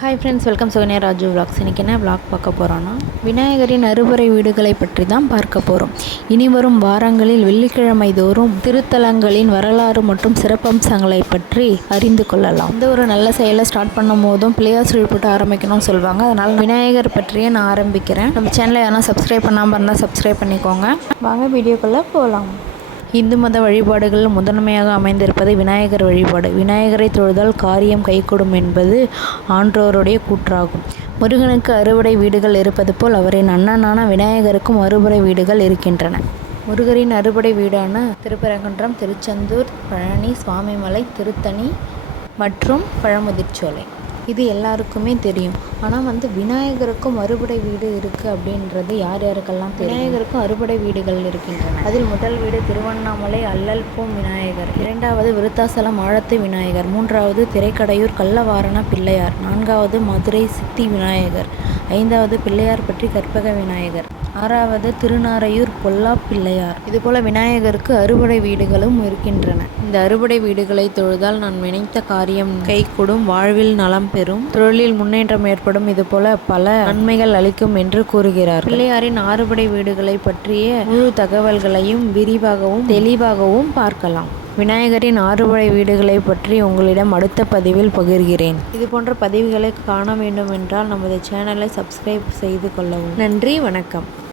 Hi friends, welcome Sukanya Raju vlogs. இன்றைக்கி என்ன vlog பார்க்க போகிறோன்னா, விநாயகரின் அறுபடை வீடுகளை பற்றி தான் பார்க்க போகிறோம். இனி வரும் வாரங்களில் வெள்ளிக்கிழமை தோறும் திருத்தலங்களின் வரலாறு மற்றும் சிறப்பம்சங்களை பற்றி அறிந்து கொள்ளலாம். இந்த ஒரு நல்ல செயலை ஸ்டார்ட் பண்ணும் போதும் பிள்ளையார் சுழி போட்டு ஆரம்பிக்கணும்னு சொல்லுவாங்க. அதனால் விநாயகர் பற்றியே நான் ஆரம்பிக்கிறேன். நம்ம சேனலை யாரும் சப்ஸ்கிரைப் பண்ணாமல் இருந்தால் சப்ஸ்கிரைப் பண்ணிக்கோங்க. வாங்க வீடியோக்குள்ளே போகலாம். இந்து மத வழிபாடுகளில் முதன்மையாக அமைந்திருப்பது விநாயகர் வழிபாடு. விநாயகரை தொழுதால் காரியம் கைகூடும் என்பது ஆன்றோருடைய கூற்றாகும். முருகனுக்கு அறுபடை வீடுகள் இருப்பது போல் அவரின் அண்ணனான விநாயகருக்கும் அறுபடை வீடுகள் இருக்கின்றன. முருகரின் அறுபடை வீடான திருப்பரங்குன்றம், திருச்செந்தூர், பழனி, சுவாமிமலை, திருத்தணி மற்றும் பழமுதிர்ச்சோலை இது எல்லாருக்குமே தெரியும். ஆனால் விநாயகருக்கும் அறுபடை வீடு இருக்குது அப்படின்றது யார் யாருக்கெல்லாம் தெரியும்? விநாயகருக்கும் அறுபடை வீடுகள் இருக்கின்றன. அதில் முதல் வீடு திருவண்ணாமலை அல்லல்பூம் விநாயகர், இரண்டாவது விருத்தாசலம் ஆழத்து விநாயகர், மூன்றாவது திரைக்கடையூர் கள்ளவாரண பிள்ளையார், நான்காவது மதுரை சித்தி விநாயகர், ஐந்தாவது பிள்ளையார்பட்டி கற்பக விநாயகர், ஆறாவது திருநாரையூர் பொல்லா பிள்ளையார். இதுபோல விநாயகருக்கு அறுபடை வீடுகளும் இருக்கின்றன. இந்த அறுபடை வீடுகளை தொழுதால் நான் நினைத்த காரியம் கைகூடும், வாழ்வில் நலம் பெறும், தொழிலில் முன்னேற்றம் ஏற்படும், இதுபோல பல நன்மைகள் அளிக்கும் என்று கூறுகிறார். பிள்ளையாரின் அறுபடை வீடுகளை பற்றிய முழு தகவல்களையும் விரிவாகவும் தெளிவாகவும் பார்க்கலாம். விநாயகரின் அறுபடை வீடுகளை பற்றி உங்களிடம் அடுத்த பதிவில் பகிர்கிறேன். இது போன்ற பதிவுகளை காண வேண்டும் என்றால் நமது சேனலை சப்ஸ்கிரைப் செய்து கொள்ளவும். நன்றி, வணக்கம்.